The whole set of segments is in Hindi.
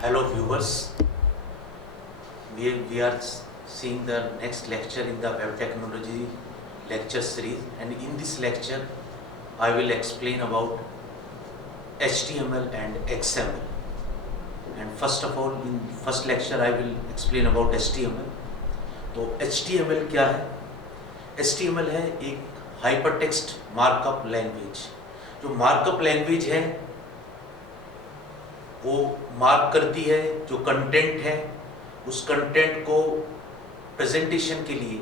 Hello viewers, we are seeing the next lecture in the web technology lecture series, and in this lecture I will explain about HTML and XML. And first of all, in first lecture I will explain about HTML. तो HTML क्या है? HTML है एक हाइपरटेक्स्ट मार्कअप लैंग्वेज। जो मार्कअप लैंग्वेज है वो मार्क करती है जो कंटेंट है, उस कंटेंट को प्रेजेंटेशन के लिए,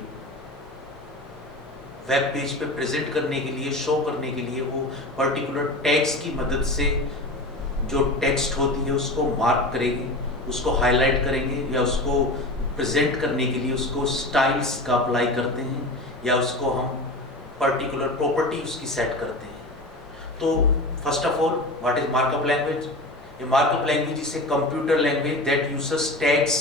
वेब पेज पे प्रेजेंट करने के लिए, शो करने के लिए वो पर्टिकुलर टैग्स की मदद से जो टेक्स्ट होती है उसको मार्क करेंगे, उसको हाईलाइट करेंगे, या उसको प्रेजेंट करने के लिए उसको स्टाइल्स का अप्लाई करते हैं, या उसको हम पर्टिकुलर प्रॉपर्टी उसकी सेट करते हैं। तो first of all, what is markup language? A markup language is a computer language that uses tags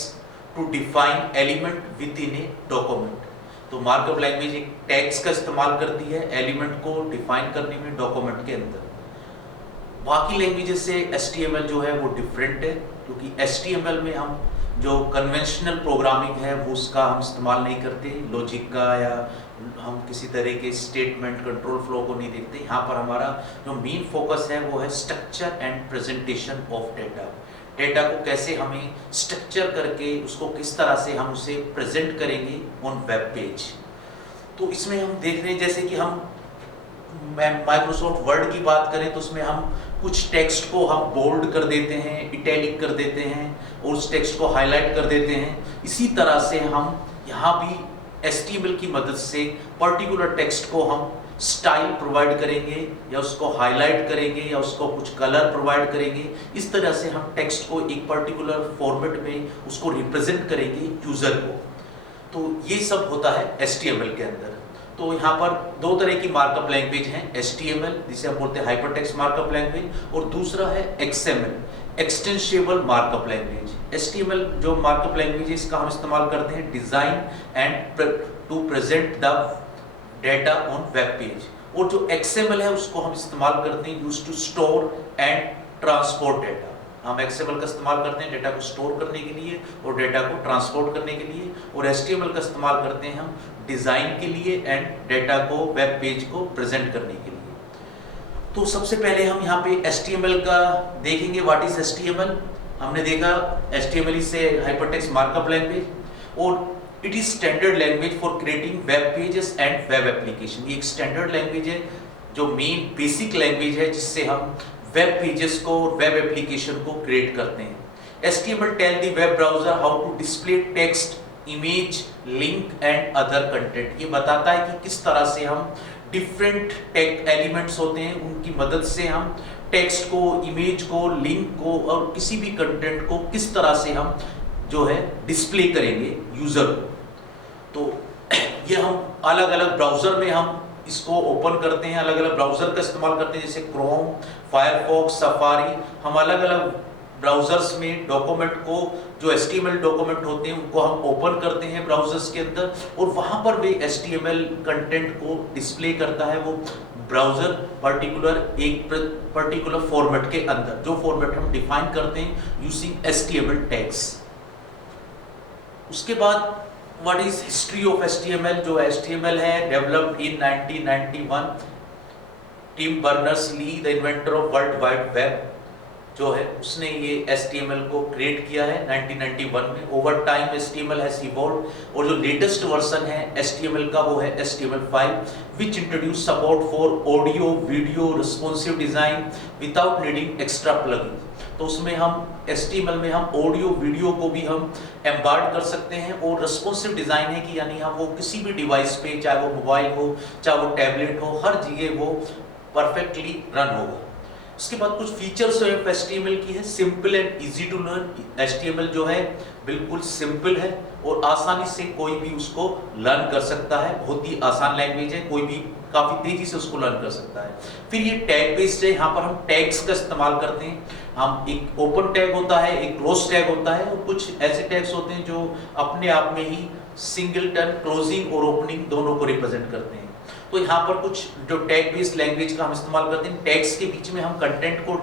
to define element within a document. तो मार्कअप लैंग्वेज एक टैग्स का इस्तेमाल करती है एलिमेंट को डिफाइन करने में डॉक्यूमेंट के अंदर। बाकी लैंग्वेजेस से HTML जो है वो डिफरेंट है, क्योंकि HTML में हम जो कन्वेंशनल प्रोग्रामिंग है वो उसका हम इस्तेमाल नहीं करते, लॉजिक का, या हम किसी तरह के स्टेटमेंट कंट्रोल फ्लो को नहीं देखते। यहाँ पर हमारा जो मेन फोकस है वो है structure and presentation of data. Data को कैसे हमें स्ट्रक्चर करके उसको किस तरह से हम उसे प्रेजेंट करेंगे ऑन वेब पेज। तो इसमें हम देख रहे हैं, जैसे कि हम माइक्रोसॉफ्ट वर्ड की बात करें तो उसमें हम कुछ टेक्स्ट को हम बोल्ड कर देते हैं, इटैलिक कर देते हैं, और उस टेक्स्ट को हाईलाइट कर देते हैं। इसी तरह से हम यहाँ भी HTML की मदद से पर्टिकुलर टेक्स्ट को हम स्टाइल प्रोवाइड करेंगे, या उसको हाईलाइट करेंगे, या उसको कुछ कलर प्रोवाइड करेंगे। इस तरह से हम टेक्स्ट को एक पर्टिकुलर फॉर्मेट में उसको रिप्रेजेंट करेंगे यूजर को। तो ये सब होता है HTML के अंदर। तो यहाँ पर दो तरह की मार्कअप लैंग्वेज हैं, HTML जिसे हम बोलते हैं हाइपरटेक्स्ट मार्कअप लैंग्वेज, और दूसरा है XML, extensible markup language. HTML जो मार्कअप लैंग्वेज है इसका हम इस्तेमाल करते हैं design and to present the data on web page, और जो XML है उसको हम इस्तेमाल करते हैं use to store and transport data. हम XML का इस्तेमाल करते हैं डेटा को स्टोर करने के लिए और डेटा को ट्रांसपोर्ट करने के लिए, और HTML का इस्तेमाल करते हैं हम डिजाइन के लिए एंड डेटा को वेब पेज को प्रेजेंट करने के लिए। तो सबसे पहले हम यहाँ पे HTML का देखेंगे। What is HTML? हमने देखा HTML is a hypertext markup language, और it is standard language for creating web pages and web application. ये एक स्टैंडर्ड लैंग्वेज है जो मेन बेसिक लैंग्वेज है जिससे हम वेब पेजेस को और वेब एप्लीकेशन को क्रिएट करते हैं। HTML tell the web browser how to display text, image, link and other content. ये बताता है कि किस तरह से हम डिफरेंट टेक्स्ट एलिमेंट्स होते हैं उनकी मदद से हम टेक्स्ट को, इमेज को, लिंक को और किसी भी कंटेंट को किस तरह से हम जो है डिस्प्ले करेंगे यूजर को। तो ये हम अलग अलग ब्राउजर में हम इसको ओपन करते हैं, अलग अलग ब्राउजर का इस्तेमाल करते हैं, जैसे क्रोम, फायरफॉक्स, सफारी। हम अलग अलग ब्राउजर्स में डॉक्यूमेंट को, जो HTML डॉक्यूमेंट होते हैं उनको हम ओपन करते हैं ब्राउजर्स के अंदर, और वहां पर वे HTML कंटेंट को डिस्प्ले करता है वो ब्राउजर एक पर्टिकुलर फॉर्मेट के अंदर, जो फॉर्मेट हम डिफाइन करते हैं यूजिंग HTML टैग्स। उसके बाद what is history of HTML? जो HTML है developed in 1991। Tim Berners-Lee, the inventor of world wide web, जो है उसने ये HTML को क्रिएट किया है 1991 में। Over time HTML has evolved, और जो लेटेस्ट वर्जन है HTML का वो है HTML5, which introduce support for audio, video, responsive design without needing extra plugin। तो उसमें हम HTML में हम ऑडियो, वीडियो को भी हम एम्बेड कर सकते हैं, और रिस्पॉन्सिव डिजाइन है कि यानी हम वो किसी भी डिवाइस पे, चाहे वो मोबाइल हो, चाहे वो टैबलेट हो, हर जगह वो परफेक्टली रन होगा। उसके बाद कुछ फीचर्स HTML की है। Simple and easy to learn. HTML जो है बिल्कुल सिंपल है और आसानी से कोई भी उसको लर्न कर सकता है। बहुत ही आसान लैंग्वेज है, कोई भी काफी तेजी से उसको लर्न कर सकता है। फिर ये टैग बेस्ड है, यहाँ पर हम टैग्स का इस्तेमाल करते हैं। हम एक ओपन टैग होता है, एक क्लोज टैग होता है, और कुछ ऐसे टैग्स होते हैं जो अपने आप में ही सिंगल टन क्लोजिंग और ओपनिंग दोनों को रिप्रेजेंट करते हैं। तो यहाँ पर कुछ जो टैग बेस्ड लैंग्वेज का हम इस्तेमाल करते हैं, टैग्स के बीच में हम कंटेंट को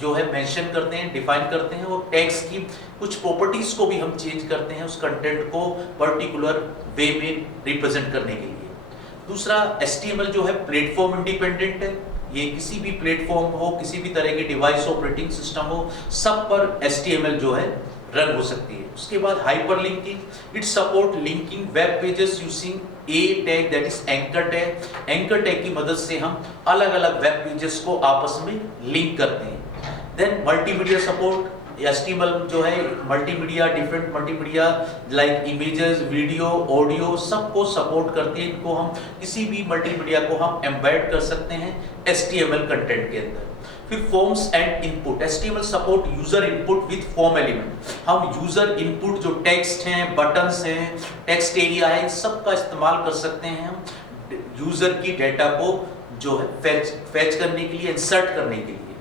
जो है मेंशन करते हैं, डिफाइन करते हैं, और टैग्स की कुछ प्रॉपर्टीज को भी हम चेंज करते हैं उस कंटेंट को पर्टिकुलर वे में रिप्रेजेंट करने के लिए। दूसरा, HTML जो है प्लेटफॉर्म इंडिपेंडेंट है, ये किसी भी प्लेटफॉर्म हो, किसी भी तरह के डिवाइस ऑपरेटिंग सिस्टम हो, सब पर HTML जो है रन हो सकती है। उसके बाद hyperlinking, it support linking web pages using A tag that is anchor tag. Anchor tag की मदद से हम अलग अलग वेब पेजेस को आपस में लिंक करते हैं। देन मल्टीमीडिया सपोर्ट, HTML जो है multimedia, different multimedia like images, video, audio सबको सपोर्ट करती है। इनको हम किसी भी मल्टीमीडिया को हम एम्बेड कर सकते हैं HTML कंटेंट के अंदर। फिर forms and input, HTML support user input with form element. हम यूजर इनपुट जो टेक्स्ट हैं, बटन्स हैं, टेक्स्ट एरिया है, सब का इस्तेमाल कर सकते हैं हम यूजर की डेटा को जो है फैच करने के लिए, इंसर्ट करने के लिए।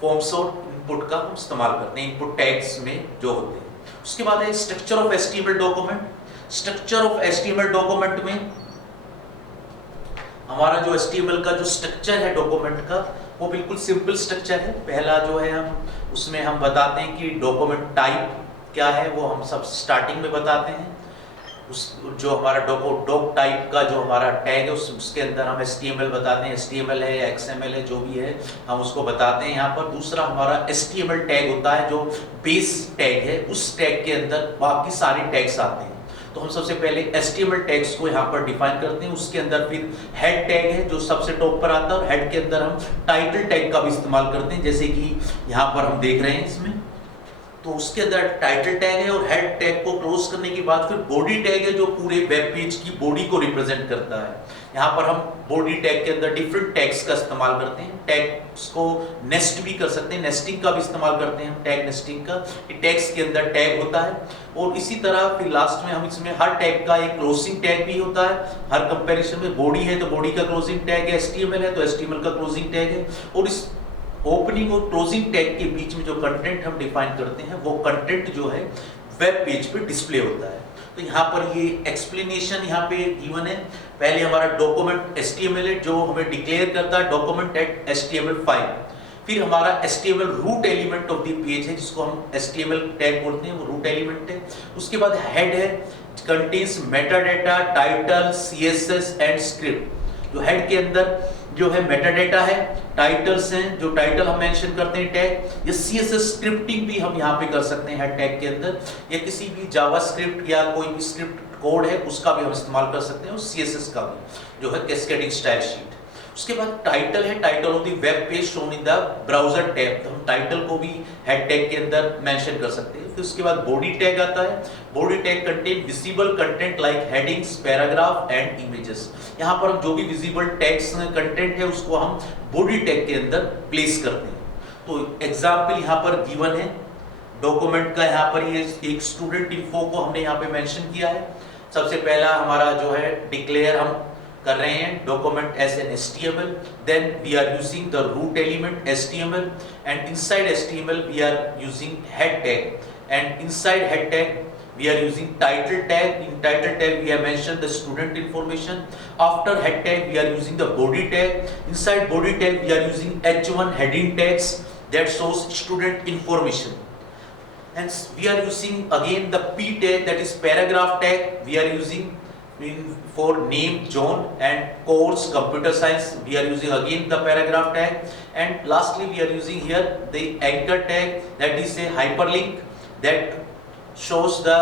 फॉर्म्स और इनपुट का हम इस्तेमाल करते हैं इनपुट टैग्स में जो होते हैं। उसके बाद है structure of HTML document. Structure of HTML document में हमारा जो HTML का जो स्ट्रक्चर है डॉक्यूमेंट का, वो बिल्कुल सिंपल स्ट्रक्चर है। पहला जो है हम उसमें हम बताते हैं कि डॉक्यूमेंट टाइप क्या है, वो हम सब स्टार्टिंग में बताते हैं। उस जो हमारा डॉक टाइप का जो हमारा टैग है उसके अंदर हम HTML बताते हैं, HTML है या XML है, जो भी है हम उसको बताते हैं यहाँ पर। दूसरा हमारा HTML टैग होता है जो बेस टैग है, उस टैग के अंदर बाकी सारे टैग्स आते हैं। तो हम सबसे पहले HTML टैग्स को यहाँ पर डिफाइन करते हैं। उसके अंदर फिर हेड टैग है जो सबसे टॉप पर आता है, और हेड के अंदर हम टाइटल टैग का भी इस्तेमाल करते हैं, जैसे कि यहाँ पर हम देख रहे हैं इसमें। तो उसके अंदर टाइटल टैग है, और हेड टैग को क्लोज करने के बाद फिर बॉडी टैग है जो पूरे वेब पेज की बॉडी को रिप्रेजेंट करता है। यहाँ पर हम बॉडी टैग के अंदर डिफरेंट टैग्स का इस्तेमाल करते हैं। टैग्स को नेस्ट भी कर सकते हैं, नेस्टिंग का भी इस्तेमाल करते हैं हम, टैग नेस्टिंग का। टैग्स के अंदर टैग होता है, और इसी तरह फिर लास्ट में हम इसमें हर टैग का एक क्लोजिंग टैग भी होता है। हर कंपैरिजन में बॉडी है तो बॉडी का क्लोजिंग टैग है, HTML है तो HTML का क्लोजिंग टैग है, और इस ओपनिंग और क्लोजिंग टैग के बीच में जो कंटेंट हम डिफाइन करते हैं वो कंटेंट जो है वेब पेज पे डिस्प्ले होता है। तो यहाँ पर ये एक्सप्लेनेशन यहाँ पे गिवन है। पहले हमारा डॉक्यूमेंट HTML है जो हमें डिक्लेयर करता है डॉक्यूमेंट एट HTML5। फिर हमारा HTML root element of the page है जिसको हम HTML टैग बोलते हैं, वो रूट एलिमेंट है। उसके बाद हेड है, contains metadata, title, CSS and script. जो हेड के अंदर जो है मेटाडेटा है, टाइटल्स हैं, जो टाइटल हम मेंशन करते हैं टैग, या CSS स्क्रिप्टिंग भी हम यहाँ पे कर सकते हैं हेड टैग के अंदर, या किसी भी जावास्क्रिप्ट या कोई भी स्क्रिप्ट कोड है उसका भी हम इस्तेमाल कर सकते हैं, और CSS का भी जो है कैस्केडिंग स्टाइल शीट। उसके बाद टाइटल है, title of the web page shown in the browser tab. तो हम टाइटल को भी हेड टैग के अंदर मेंशन कर सकते हैं। फिर उसके बाद बॉडी टैग आता है। Body tag contain visible content like headings, paragraph and images. यहाँ पर हम जो भी विजिबल टेक्स्ट कंटेंट है उसको हम बॉडी टैग के अंदर प्लेस करते हैं। तो एग्जाम्पल यहाँ पर गिवन है डॉक्यूमेंट का। यहाँ पर ये एक स्टूडेंट इन्फो को हमने यहाँ पे मेंशन किया है। सबसे पहला हमारा जो है डिक्लेयर हम कर रहे हैं document as an HTML, then we are using the root element HTML, and inside HTML we are using head tag, and inside head tag we are using title tag. In title tag we have mentioned the student information. After head tag we are using the body tag. Inside body tag we are using H1 heading tags that shows student information, and we are using again the P tag, that is paragraph tag. We are using for name John, and course computer science we are using again the paragraph tag, and lastly we are using here the anchor tag, that is a hyperlink that shows the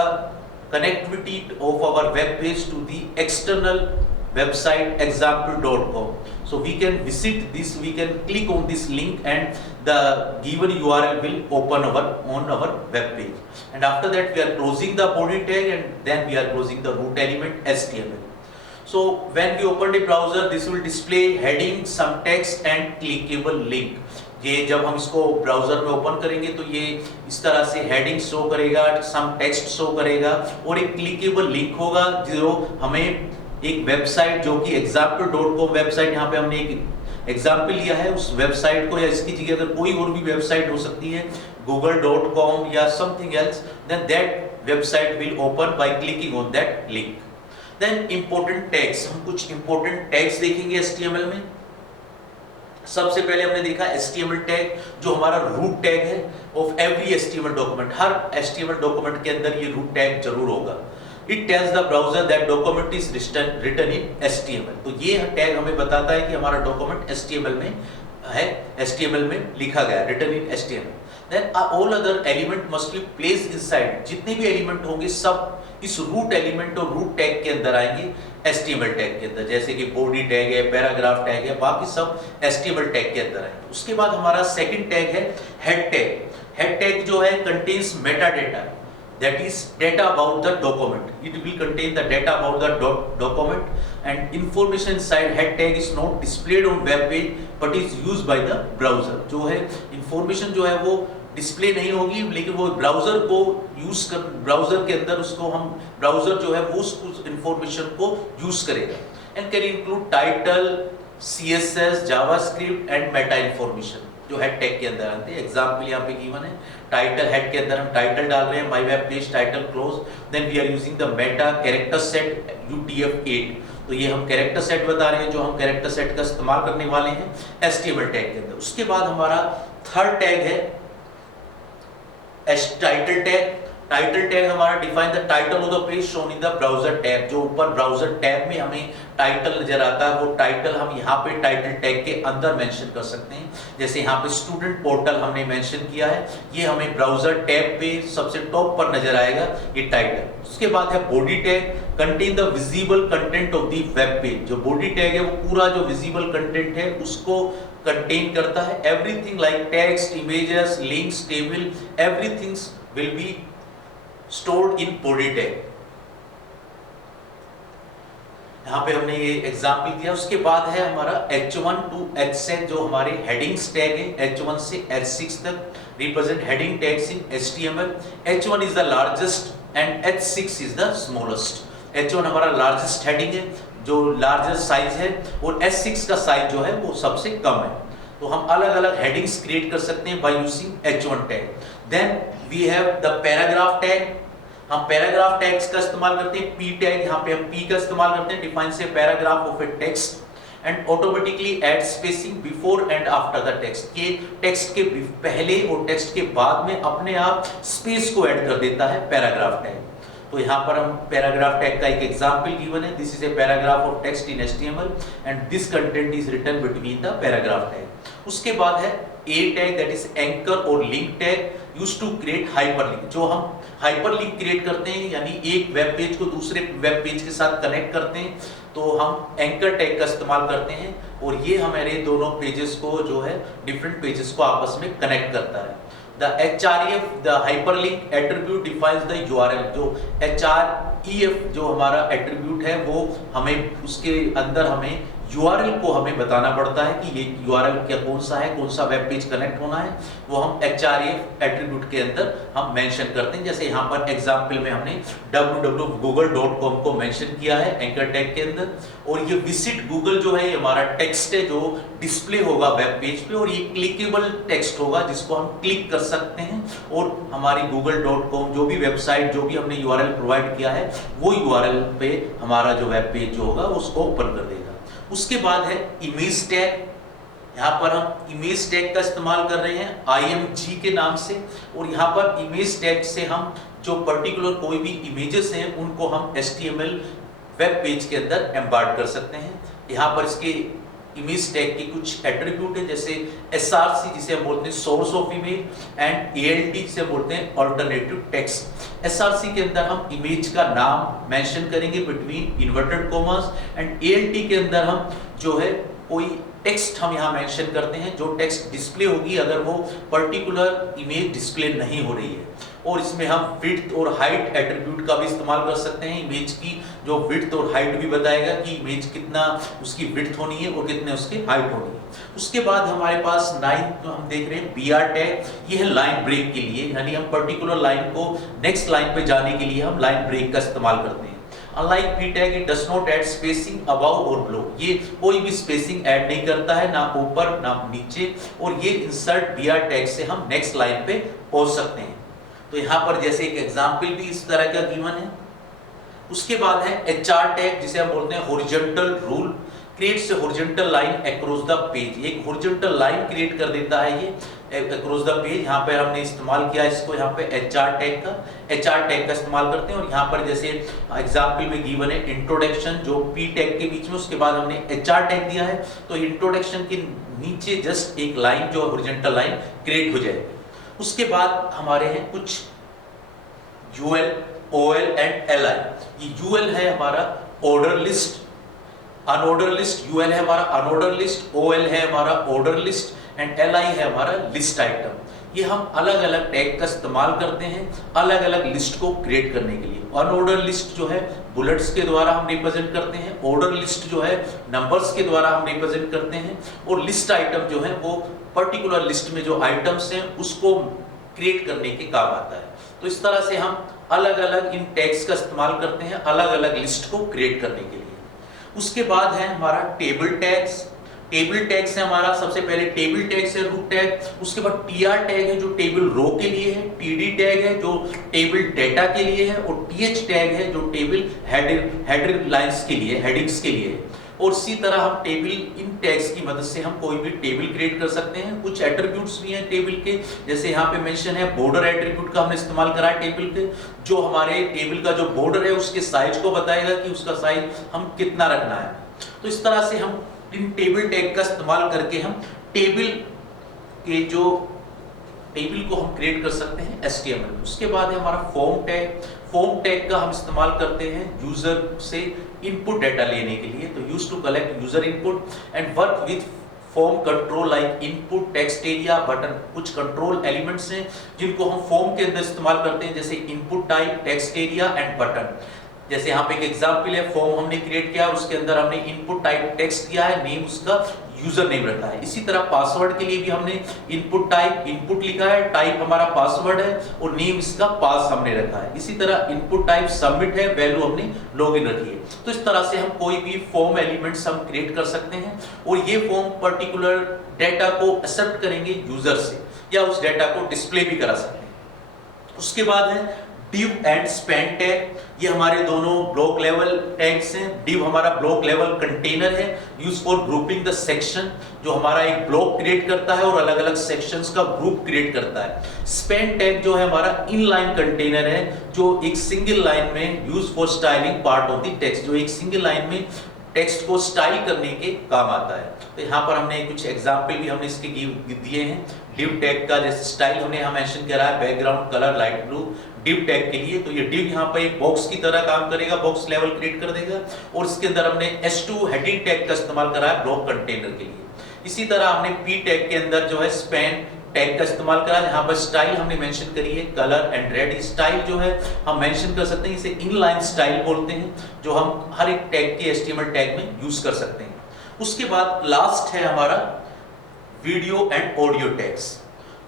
connectivity of our web page to the external website example.com. So we can visit this, we can click on this link, and the given URL will open on our web page. And after that we are closing the body tag, and then we are closing the root element HTML. So when we open the browser, this will display heading, some text and clickable link. ये जब हम इसको ब्राउजर में ओपन करेंगे तो ये इस तरह से हेडिंग शो करेगा, सम टेक्स्ट शो करेगा, और एक क्लिकेबल लिंक होगा जो हमें एक वेबसाइट जो कि example.com वेबसाइट, यहाँ पे हमने एक एग्जाम्पल लिया है उस वेबसाइट को, या इसकी जगह अगर कोई और भी वेबसाइट हो सकती है google.com या something else, then that website will open by clicking on that link. Then important tags, हम कुछ इंपॉर्टेंट टैग्स देखेंगे HTML में। सबसे पहले हमने देखा HTML टैग, जो हमारा रूट टैग है ऑफ एवरी HTML डॉक्यूमेंट। हर HTML डॉक्यूमेंट के अंदर ये रूट टैग जरूर होगा। It tells the browser that document is written in HTML। तो ये टैग हमें बताता है कि हमारा डॉक्यूमेंट HTML में है, HTML में लिखा गया, written in HTML। Then all other element must be placed inside. जितने भी एलिमेंट होंगे सब इस रूट एलिमेंट और रूट टैग के अंदर आएंगे, HTML टैग के अंदर, जैसे कि बॉडी टैग है, पैराग्राफ टैग है, बाकी सब HTML टैग के अंदर आएंगे। उसके बाद हमारा सेकंड टैग है हेड टैग। हेड टैग जो है contains Meta data, that is data about the document. It will contain the data about the document, and information inside head tag is not displayed on web page but is used by the browser. जो है information जो है वो डिस्प्ले नहीं होगी, लेकिन वो ब्राउजर को यूज कर, ब्राउजर के अंदर उसको हम, ब्राउजर जो है वो उस इंफॉर्मेशन को यूज करेगा। And can include title, CSS, JavaScript and Meta information जो हेड टैग के अंदर आते हैं। एग्जांपल यहाँ पे गिवन है, टाइटल, हेड के अंदर हम टाइटल डाल रहे हैं, my web page title close, then we are using the meta character set UTF-8। तो ये हम कैरेक्टर सेट बता रहे हैं, जो हम कैरेक्टर सेट का इस्तेमाल करने वाले हैं HTML टैग के अंदर। उसके बाद हमारा थर्ड टैग है टाइटल टैग। टाइटल टैग हमारा define the title of the page shown in the browser tab. जो ऊपर ब्राउजर टैब में हमें टाइटल नजर आता है, वो टाइटल हम यहाँ पे टाइटल टैग के अंदर मेंशन कर सकते हैं। जैसे यहाँ पे स्टूडेंट पोर्टल हमने मेंशन किया है, ये हमें ब्राउजर टैब पे सबसे टॉप पर नजर आएगा ये टाइटल। उसके बाद है body tag, contain the visible content of the web page. जो बॉडी टैग है वो पूरा जो विजिबल कंटेंट है उसको कंटेन करता है। Everything like text, images, links, table, everything will be stored in body tag. यहाँ पे हमने ये एग्जाम्पल दिया। उसके बाद है हमारा H1 to H6 जो हमारे हेडिंग्स टैग है, H1 से H6 तक represent heading tags in HTML। H1 is the largest and H6 is the smallest. H1 हमारा लार्जेस्ट हेडिंग है, जो लार्जेस्ट साइज है, और H6 का साइज जो है वो सबसे कम है। तो हम अलग अलग हेडिंग्स क्रिएट कर सकते हैं by using H1 tag. Then we have the paragraph tag. हम पैराग्राफ टैग्स का इस्तेमाल करते हैं, P टैग, यहाँ पे हम P का इस्तेमाल करते हैं, डिफाइन से paragraph of A text and automatically add spacing before and after the text. के टेक्स्ट के पहले और टेक्स्ट के बाद में अपने आप स्पेस को ऐड कर देता है पैराग्राफ टैग। तो यहाँ पर हम पैराग्राफ टैग का एक एग्जांपल गिवन है, this is a paragraph of text in HTML and this content is written between the paragraph tag. उसके बाद है A tag, that is anchor और link tag, used to create hyperlink. जो हम हाइपरलिंक क्रिएट करते हैं, यानी एक वेब पेज को दूसरे वेब पेज के साथ कनेक्ट करते हैं, तो हम एंकर टैग का इस्तेमाल करते हैं, और ये हमारे दोनों पेजेस को जो है डिफरेंट पेजेस को आपस में कनेक्ट करता है। The href, the hyperlink attribute defines the URL। जो href जो हमारा एट्रीब्यूट है वो हमें उसके अंदर हमें URL को हमें बताना पड़ता है कि ये URL क्या कौन सा है, कौन सा वेब पेज कनेक्ट होना है, वो हम href एट्रीब्यूट के अंदर हम मेंशन करते हैं। जैसे यहाँ पर एग्जांपल में हमने www.google.com को मेंशन किया है एंकर टैग के अंदर, और ये विजिट गूगल जो है ये हमारा टेक्स्ट है जो डिस्प्ले होगा वेब पेज पे, और ये क्लिकेबल टेक्स्ट होगा जिसको हम क्लिक कर सकते हैं, और हमारी google.com जो भी वेबसाइट, जो भी हमने URL प्रोवाइड किया है, वो URL पे हमारा जो वेब पेज जो होगा उसको ओपन कर देगा। उसके बाद है इमेज टैग। यहाँ पर हम इमेज टैग का इस्तेमाल कर रहे हैं IMG के नाम से, और यहाँ पर इमेज टैग से हम जो पर्टिकुलर कोई भी इमेजेस हैं उनको हम HTML वेब पेज के अंदर एम्बेड कर सकते हैं। यहाँ पर इसके इमेज टैग की कुछ एट्रीब्यूट है, जैसे SRC जिसे हम बोलते हैं source of image, and ALT जिसे बोलते हैं अल्टरनेटिव टेक्स्ट। SRC के अंदर हम इमेज का नाम मेंशन करेंगे between inverted commas, and ALT के अंदर हम जो है कोई टेक्स्ट हम यहाँ मेंशन करते हैं, जो टेक्स्ट डिस्प्ले होगी अगर वो पर्टिकुलर इमेज डिस्प्ले नहीं हो रही है। और इसमें हम विड्थ और हाइट एट्रीब्यूट का भी इस्तेमाल कर सकते हैं। इमेज की जो विड्थ और हाइट भी बताएगा कि इमेज कितना उसकी विड्थ होनी है और कितने उसकी हाइट होनी है। उसके बाद हमारे पास 9 तो हम देख रहे हैं BR टैग। ये है लाइन ब्रेक के लिए, यानी हम पर्टिकुलर लाइन को नेक्स्ट लाइन पे जाने के लिए हम लाइन ब्रेक का इस्तेमाल करते हैं। Unlike P tag, it does not add spacing above or below। ये कोई भी स्पेसिंग ऐड नहीं करता है, ना ऊपर ना नीचे, और ये इंसर्ट BR टैग से हम नेक्स्ट लाइन पे पहुंच सकते हैं। तो यहाँ पर जैसे एक एग्जांपल भी इस तरह का गिवन है, उसके बाद है HR टैग, जिसे हम बोलते हैं horizontal rule, creates a horizontal line across the page. एक हॉरिजॉन्टल लाइन क्रिएट कर देता है ये अक्रॉस द पेज। यहाँ पे हमने इस्तेमाल किया इसको, यहाँ पे HR टैग का इस्तेमाल करते हैं। और यहाँ पर जैसे एग्जाम्पल में गिवन है इंट्रोडक्शन, जो P टैग के बीच में, उसके बाद हमने HR टैग दिया है, तो इंट्रोडक्शन के नीचे जस्ट एक लाइन जो हॉरिजॉन्टल लाइन क्रिएट हो जाएगी। उसके बाद हमारे हैं कुछ UL, OL एंड LI। ये UL है हमारा order list, unordered list, UL है हमारा अनऑर्डर लिस्ट, OL है हमारा ऑर्डर लिस्ट एंड LI है हमारा लिस्ट आइटम। ये हम अलग अलग टैग का इस्तेमाल करते हैं अलग अलग लिस्ट को क्रिएट करने के लिए। अनऑर्डर लिस्ट जो है बुलेट्स के द्वारा हम रिप्रेजेंट करते हैं, ऑर्डर लिस्ट जो है नंबर्स के द्वारा हम रिप्रेजेंट करते हैं, और लिस्ट आइटम जो है वो पर्टिकुलर लिस्ट में जो आइटम्स हैं उसको क्रिएट करने के काम आता है। तो इस तरह से हम अलग अलग इन टैग्स का इस्तेमाल करते हैं अलग अलग लिस्ट को क्रिएट करने के लिए। उसके बाद है हमारा टेबल टैग्स। टेबल टैग्स है हमारा, सबसे पहले टेबल टैग्स है रूट टैग, उसके बाद TR टैग है जो टेबल रो के लिए है, TD टैग है जो टेबल डेटा के लिए है, और TH टैग है जो टेबल हेडर लाइंस के लिए, हेडिंग्स के लिए है। और इसी तरह हम टेबल, इन टैग्स की मदद से हम कोई भी टेबल क्रिएट कर सकते हैं। कुछ एट्रीब्यूट्स भी हैं टेबल के, जैसे यहाँ पे मेंशन है बॉर्डर एट्रीब्यूट का हमने इस्तेमाल करा है टेबल के, जो हमारे टेबल का जो बॉर्डर है उसके साइज को बताएगा कि उसका साइज हम कितना रखना है। तो इस तरह से हम इन टेबल टैग का इस्तेमाल करके हम टेबल के जो टेबल को हम क्रिएट कर सकते हैं HTML। उसके बाद है हमारा फॉर्म टैग। फॉर्म टैग का हम इस्तेमाल करते हैं यूजर से इनपुट डाटा लेने के लिए, तो use to collect user input and work with form control like input, text area, button. कुछ कंट्रोल एलिमेंट्स हैं जिनको हम फॉर्म के अंदर इस्तेमाल करते हैं, जैसे input type, text area and button. जैसे यहाँ पे एक एग्जांपल है, फॉर्म हमने क्रिएट किया, उसके अंदर हमने इनपुट टाइप टेक्स्ट दिया है, नेम उसका यूजर नेम रखा है। इसी तरह पासवर्ड के लिए भी हमने इनपुट टाइप इनपुट लिखा है, टाइप हमारा पासवर्ड है और नेम इसका पास हमने रखा है। इसी तरह इनपुट टाइप सबमिट है, वैल्यू हमने लॉगिन रखी है। तो इस तरह से हम कोई भी फॉर्म एलिमेंट्स हम क्रिएट कर सकते हैं और ये फॉर्म पर्टिकुलर डेटा को एक्सेप्ट करेंगे यूजर से, या उस डेटा को डिस्प्ले भी करा सकते हैं। उसके बाद है div एंड span टैग। ये हमारे दोनों ब्लॉक लेवल टैग्स हैं। div हमारा ब्लॉक लेवल कंटेनर है, use for grouping the section, जो हमारा एक ब्लॉक क्रिएट करता है और अलग अलग सेक्शंस का ग्रुप क्रिएट करता है। span टैग जो है हमारा इनलाइन कंटेनर है, जो एक सिंगल लाइन में use for styling part of the text, जो एक सिंगल लाइन में टेक्स्ट को स्टाइल करने के काम आता है। तो यहाँ पर हमने कुछ एग्जाम्पल भी हमने इसके दिए हैं। div टैग का जैसे स्टाइल हमने यहाँ मेंशन करा है, background colour light blue div tag के लिए। तो ये div यहाँ पर एक बॉक्स की तरह काम करेगा, बॉक्स लेवल क्रिएट कर देगा। और इसके अंदर हमने S2 हेडिंग टैग का इस्तेमाल करा है ब्लॉक कंटेनर के लिए। इसी तरह हमने P टैग के अंदर जो है स्पैन टैग का इस्तेमाल करा। यहाँ पर स्टाइल हमने मेंशन करी है, कलर एंड रेड। स्टाइल जो है हम मेंशन कर सकते हैं, इसे इनलाइन स्टाइल बोलते हैं, जो हम हर एक टैग के HTML टैग में यूज कर सकते हैं। उसके बाद लास्ट है हमारा वीडियो एंड ऑडियो टैग्स।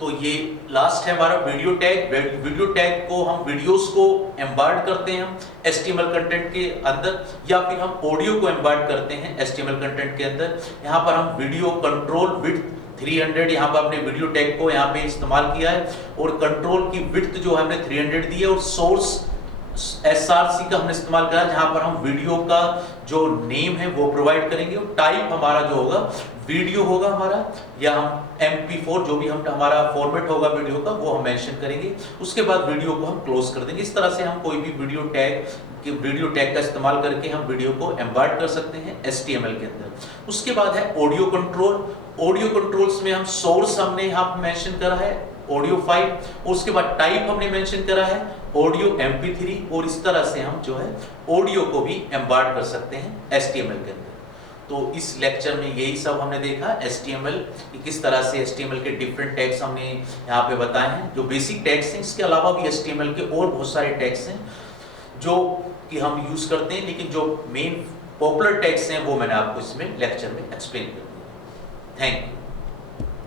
तो ये लास्ट है हमारा वीडियो टैग। वीडियो टैग को हम वीडियोस को एम्बेड करते हैं हम HTML कंटेंट के अंदर, या फिर हम ऑडियो को एम्बेड करते हैं HTML कंटेंट के अंदर। यहाँ पर हम वीडियो कंट्रोल विड्थ 300, यहाँ पर हमने वीडियो टैग को यहाँ पे इस्तेमाल किया है, और कंट्रोल की विड्थ जो हमने 300 दी है, और सोर्स SRC का हमने इस्तेमाल करा, जहां पर हम वीडियो का जो नेम है वो प्रोवाइड करेंगे। और टाइप हमारा जो होगा वीडियो होगा हमारा, या हम MP4 जो भी हमारा फॉर्मेट होगा वीडियो का वो हम मेंशन करेंगे। उसके बाद वीडियो को हम क्लोज कर देंगे। इस तरह से हम कोई भी वीडियो टैग का इस्तेमाल करके हम वीडियो को एम्बेड कर सकते हैं HTML के अंदर। उसके बाद है ऑडियो कंट्रोल। ऑडियो कंट्रोल्स में हम सोर्स हमने यहाँ पे मेंशन करा है ऑडियो फाइल, और उसके बाद टाइप हमने मेंशन करा है ऑडियो MP3, और इस तरह से हम जो है ऑडियो को भी एम्बेड कर सकते हैं HTML के अंदर। तो इस लेक्चर में यही सब हमने देखा, HTML किस तरह से HTML के डिफरेंट टैग्स हमने यहाँ पे बताए हैं, जो बेसिक टैग्स हैं। इसके अलावा भी HTML के और बहुत सारे टैग्स हैं जो कि हम यूज करते हैं, लेकिन जो मेन पॉपुलर टैग्स हैं वो मैंने आपको इसमें लेक्चर में एक्सप्लेन कर दिया। Thank you.